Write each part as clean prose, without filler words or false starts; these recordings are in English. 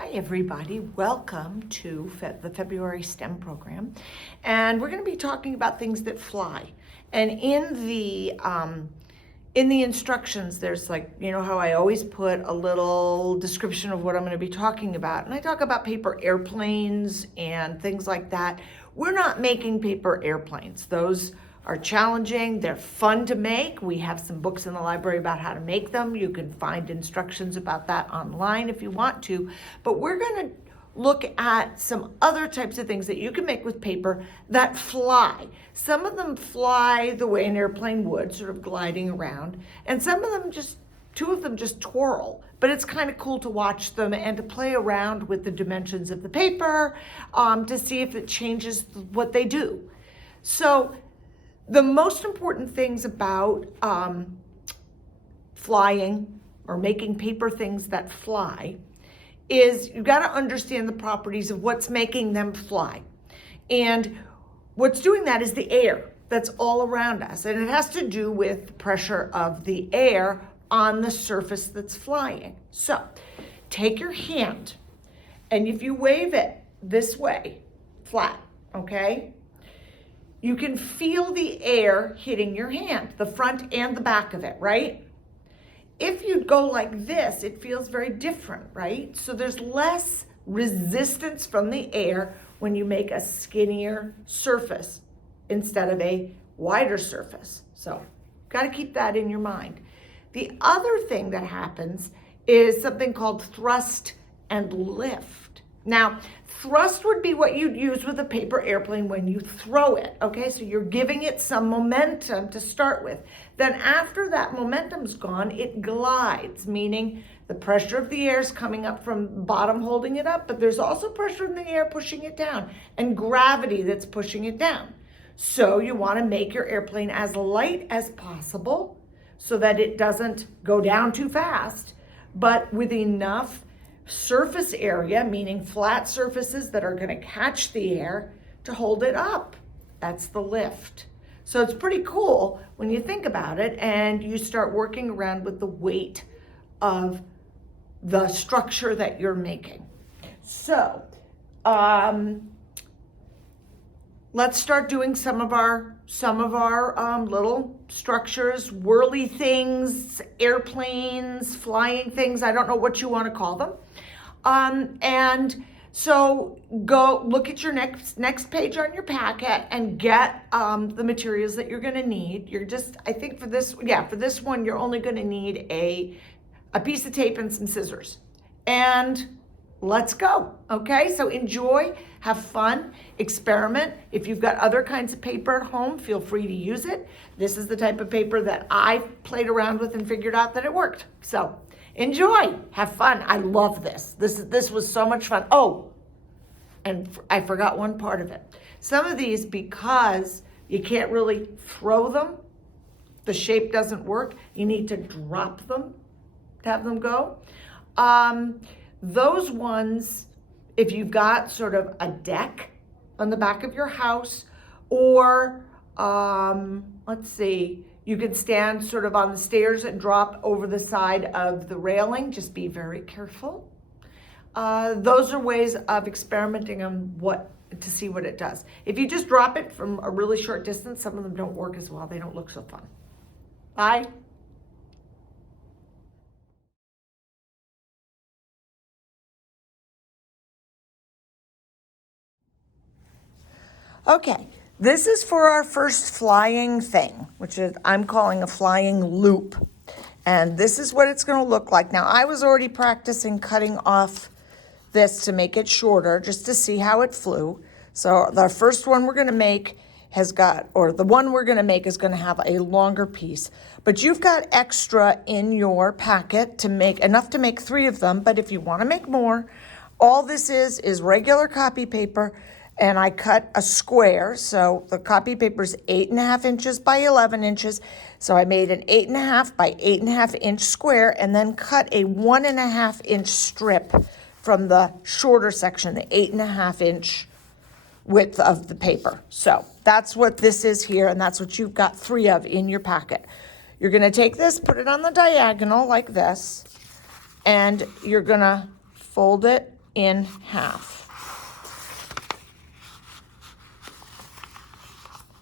Hi everybody, welcome to the February STEM program, and we're going to be talking about things that fly. And in the instructions, there's how I always put a little description of what I'm going to be talking about, and I talk about paper airplanes and things like that. We're not making paper airplanes. Those are challenging. They're fun to make. We have some books in the library about how to make them. You can find instructions about that online if you want to. But we're going to look at some other types of things that you can make with paper that fly. Some of them fly the way an airplane would, sort of gliding around. And some of them two of them just twirl. But it's kind of cool to watch them and to play around with the dimensions of the paper to see if it changes what they do. So the most important things about flying or making paper things that fly is you've got to understand the properties of what's making them fly. And what's doing that is the air that's all around us. And it has to do with the pressure of the air on the surface that's flying. So take your hand, and if you wave it this way, flat, okay? You can feel the air hitting your hand, the front and the back of it, right? If you go like this, it feels very different, right? So there's less resistance from the air when you make a skinnier surface instead of a wider surface. So got to keep that in your mind. The other thing that happens is something called thrust and lift. Now, thrust would be what you'd use with a paper airplane when you throw it, okay? So you're giving it some momentum to start with. Then after that momentum's gone, it glides, meaning the pressure of the air is coming up from the bottom holding it up, but there's also pressure in the air pushing it down and gravity that's pushing it down. So you want to make your airplane as light as possible so that it doesn't go down too fast, but with enough surface area, meaning flat surfaces that are going to catch the air to hold it up. That's the lift. So it's pretty cool when you think about it and you start working around with the weight of the structure that you're making. So let's start doing some of our little structures, whirly things, airplanes, flying things. I don't know what you want to call them. And so go look at your next page on your packet and get the materials that you're going to need. I think for this one, you're only going to need a piece of tape and some scissors. And let's go. Okay, so enjoy, have fun, experiment. If you've got other kinds of paper at home, feel free to use it. This is the type of paper that I played around with and figured out that it worked. So enjoy, have fun. I love this. This was so much fun. Oh, and I forgot one part of it. Some of these, because you can't really throw them, the shape doesn't work, you need to drop them to have them go. Those ones, if you've got sort of a deck on the back of your house, or let's see, you can stand sort of on the stairs and drop over the side of the railing. Just be very careful. Those are ways of experimenting on to see what it does. If you just drop it from a really short distance, some of them don't work as well. They don't look so fun. Bye. Okay, this is for our first flying thing, which is I'm calling a flying loop. And this is what it's going to look like. Now, I was already practicing cutting off this to make it shorter, just to see how it flew. So the first one we're going to make the one we're going to make is going to have a longer piece. But you've got extra in your packet to make enough to make 3 of them. But if you want to make more, all this is regular copy paper. And I cut a square, so the copy paper is 8.5 inches by 11 inches. So I made an 8.5 by 8.5 inch square and then cut a 1.5 inch strip from the shorter section, the 8.5 inch width of the paper. So that's what this is here, and that's what you've got 3 of in your packet. You're gonna take this, put it on the diagonal like this, and you're gonna fold it in half.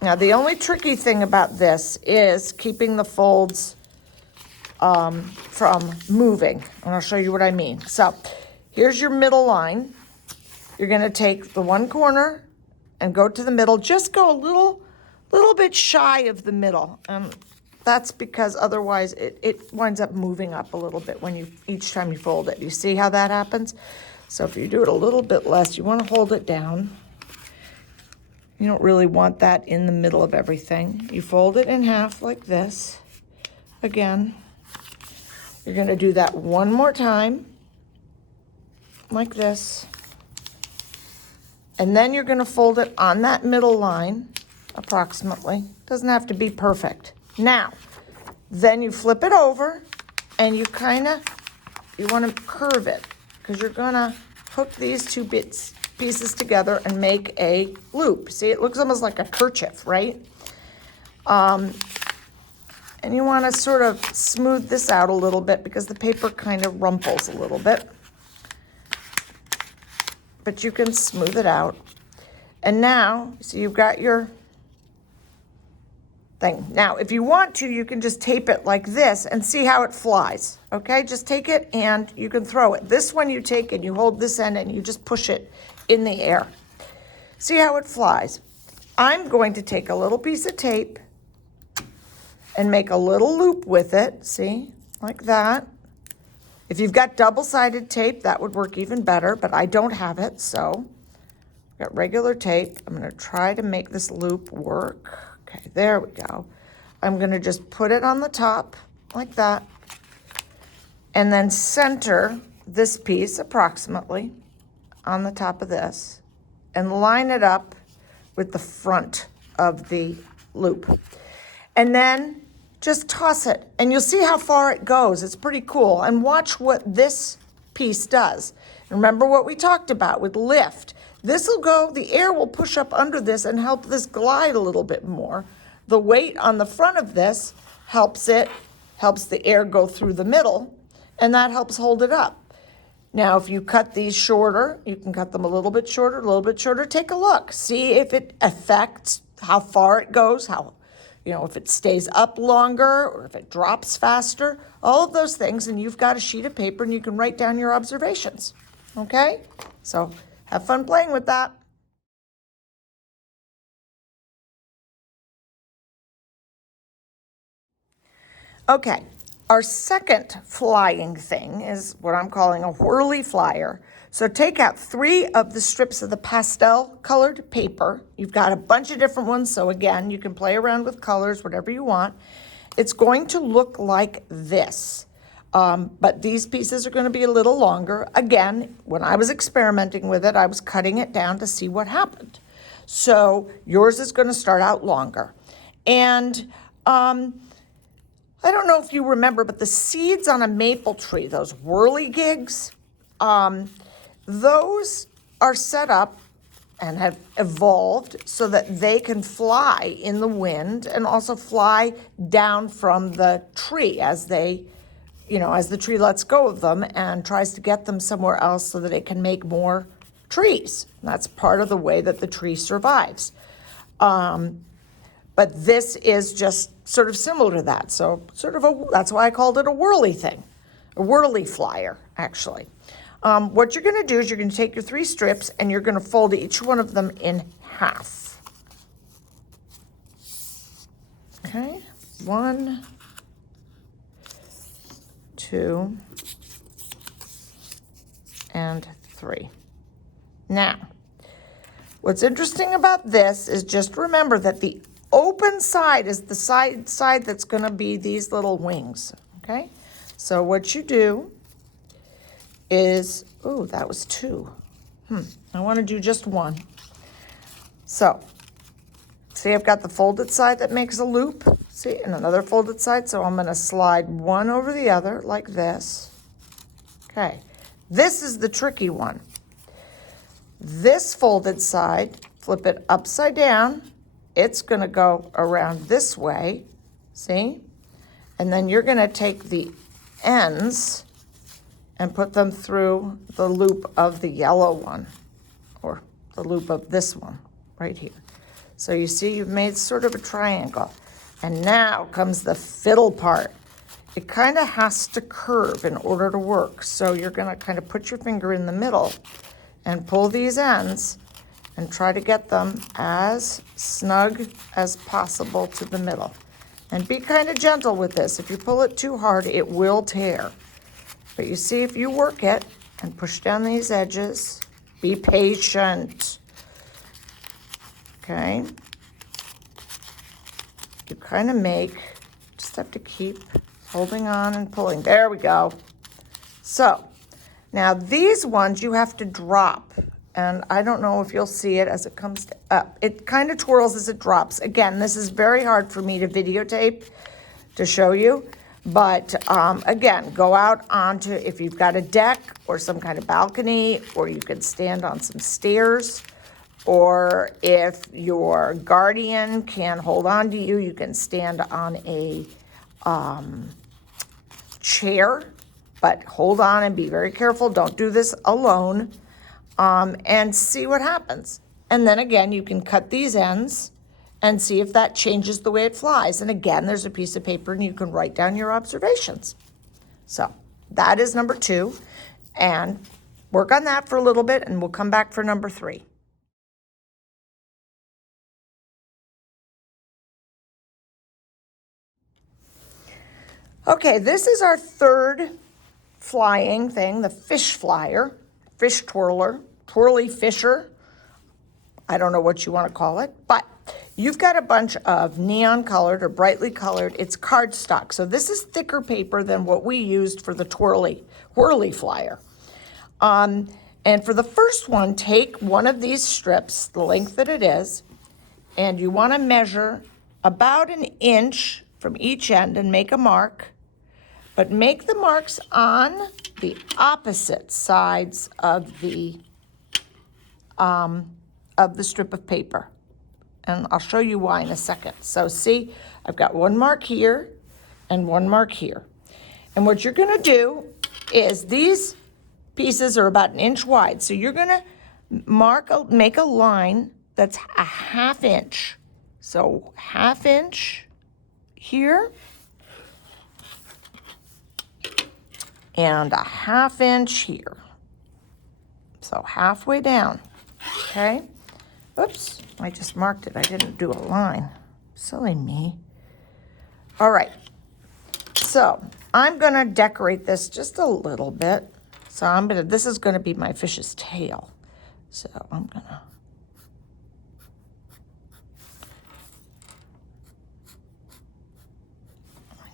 Now, the only tricky thing about this is keeping the folds from moving, and I'll show you what I mean. So here's your middle line. You're going to take the one corner and go to the middle. Just go a little bit shy of the middle. That's because otherwise it winds up moving up a little bit when each time you fold it. You see how that happens? So if you do it a little bit less, you want to hold it down. You don't really want that in the middle of everything. You fold it in half like this. Again, you're going to do that one more time, like this. And then you're going to fold it on that middle line, approximately. Doesn't have to be perfect. Now, then you flip it over, and you want to curve it, because you're going to hook these two pieces together and make a loop. See, it looks almost like a kerchief, right? And you want to sort of smooth this out a little bit because the paper kind of rumples a little bit. But you can smooth it out. And now, so you've got your thing. Now, if you want to, you can just tape it like this and see how it flies, okay? Just take it and you can throw it. This one you take and you hold this end and you just push it in the air. See how it flies. I'm going to take a little piece of tape and make a little loop with it, see, like that. If you've got double-sided tape, that would work even better, but I don't have it, so I've got regular tape. I'm going to try to make this loop work. Okay, there we go. I'm going to just put it on the top like that and then center this piece approximately on the top of this and line it up with the front of the loop. And then just toss it and you'll see how far it goes. It's pretty cool. And watch what this piece does. Remember what we talked about with lift. This will go, the air will push up under this and help this glide a little bit more. The weight on the front of this helps the air go through the middle, and that helps hold it up. Now, if you cut these shorter, you can cut them a little bit shorter, a little bit shorter. Take a look. See if it affects how far it goes, if it stays up longer or if it drops faster, all of those things. And you've got a sheet of paper and you can write down your observations. Okay? So have fun playing with that. Okay, our second flying thing is what I'm calling a Whirly Flyer. So take out 3 of the strips of the pastel colored paper. You've got a bunch of different ones, so again, you can play around with colors, whatever you want. It's going to look like this, but these pieces are going to be a little longer. Again, when I was experimenting with it, I was cutting it down to see what happened. So yours is going to start out longer. And I don't know if you remember, but the seeds on a maple tree, those whirligigs, those are set up and have evolved so that they can fly in the wind and also fly down from the tree as the tree lets go of them and tries to get them somewhere else so that it can make more trees. And that's part of the way that the tree survives. But this is just sort of similar to that. So that's why I called it a whirly thing, a whirly flyer, actually. What you're going to do is you're going to take your 3 strips and you're going to fold each one of them in half. Okay, 1, 2, and 3. Now, what's interesting about this is just remember that the open side is the side that's going to be these little wings, okay? So what you do is, that was 2. I want to do just 1. So, see, I've got the folded side that makes a loop, see, and another folded side, so I'm going to slide one over the other like this. Okay, this is the tricky one. This folded side, flip it upside down, it's going to go around this way, see? And then you're going to take the ends and put them through the loop of the yellow one, or the loop of this one right here. So you see you've made sort of a triangle. And now comes the fiddle part. It kind of has to curve in order to work. So you're gonna kind of put your finger in the middle and pull these ends and try to get them as snug as possible to the middle. And be kind of gentle with this. If you pull it too hard, it will tear. But you see, if you work it and push down these edges, be patient, okay? You kind of make, just have to keep holding on and pulling. There we go. So now these ones you have to drop. And I don't know if you'll see it as it comes up. It kind of twirls as it drops. Again, this is very hard for me to videotape to show you. But again, go out onto, if you've got a deck or some kind of balcony, or you can stand on some stairs, or if your guardian can hold on to you, you can stand on a chair, but hold on and be very careful. Don't do this alone, and see what happens. And then again, you can cut these ends and see if that changes the way it flies. And again, there's a piece of paper and you can write down your observations. So that is number 2, and work on that for a little bit and we'll come back for number 3. Okay, this is our third flying thing, the fish flyer, fish twirler, twirly fisher. I don't know what you want to call it, but you've got a bunch of neon colored or brightly colored, it's cardstock. So this is thicker paper than what we used for the Whirly Flyer. And for the first one, take one of these strips, the length that it is, and you want to measure about 1 inch from each end and make a mark, but make the marks on the opposite sides of the strip of paper. And I'll show you why in a second. So see, I've got one mark here and one mark here. And what you're gonna do is these pieces are about 1 inch wide. So you're gonna make a line that's a 1/2 inch. So 1/2 inch here and a 1/2 inch here. So halfway down, okay? Oops, I just marked it. I didn't do a line. Silly me. All right, so I'm gonna decorate this just a little bit. So this is gonna be my fish's tail. So I'm gonna,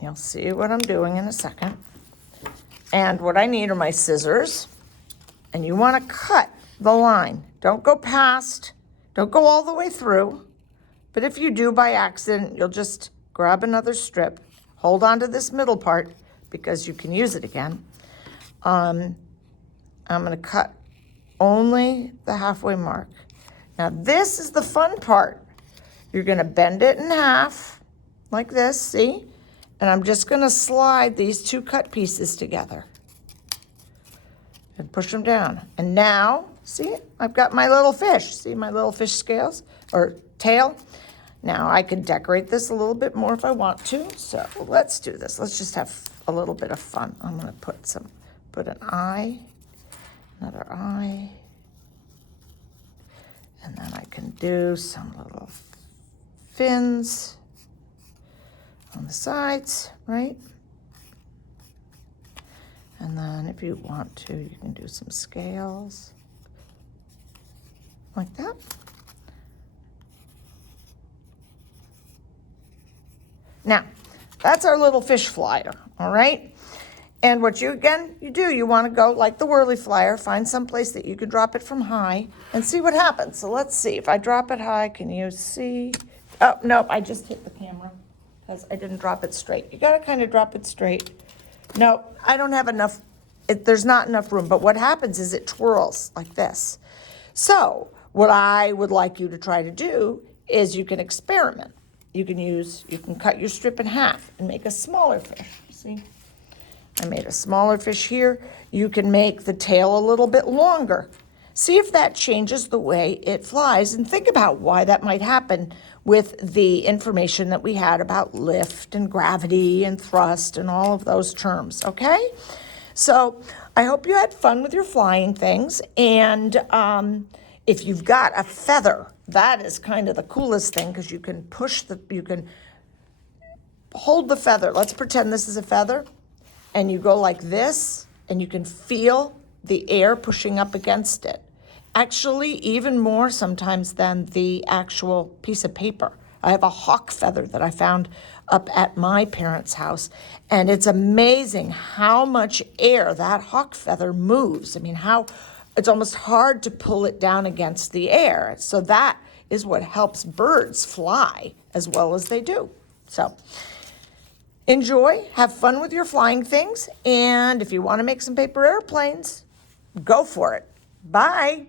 you'll see what I'm doing in a second. And what I need are my scissors. And you wanna cut the line. Don't go past, don't go all the way through, but if you do by accident, you'll just grab another strip, hold on to this middle part because you can use it again. I'm gonna cut only the halfway mark. Now this is the fun part. You're gonna bend it in half like this, see? And I'm just gonna slide these 2 cut pieces together and push them down. And now, see, I've got my little fish. See my little fish scales or tail? Now I can decorate this a little bit more if I want to. So let's do this. Let's just have a little bit of fun. I'm gonna put an eye, another eye, and then I can do some little fins on the sides, right? And then if you want to, you can do some scales like that. Now, that's our little fish flyer, all right? And what you want to go like the Whirly Flyer, find some place that you can drop it from high and see what happens. So let's see, if I drop it high, can you see? Oh, no, I just hit the camera because I didn't drop it straight. You got to kind of drop it straight. No, I don't have enough, there's not enough room, but what happens is it twirls like this. So what I would like you to try to do is you can experiment. You can cut your strip in half and make a smaller fish, see? I made a smaller fish here. You can make the tail a little bit longer. See if that changes the way it flies, and think about why that might happen with the information that we had about lift and gravity and thrust and all of those terms, okay? So I hope you had fun with your flying things, and if you've got a feather, that is kind of the coolest thing because you can you can hold the feather. Let's pretend this is a feather, and you go like this, and you can feel the air pushing up against it. Actually, even more sometimes than the actual piece of paper. I have a hawk feather that I found up at my parents' house, and it's amazing how much air that hawk feather moves. I mean, it's almost hard to pull it down against the air. So that is what helps birds fly as well as they do. So enjoy, have fun with your flying things, and if you want to make some paper airplanes, go for it. Bye.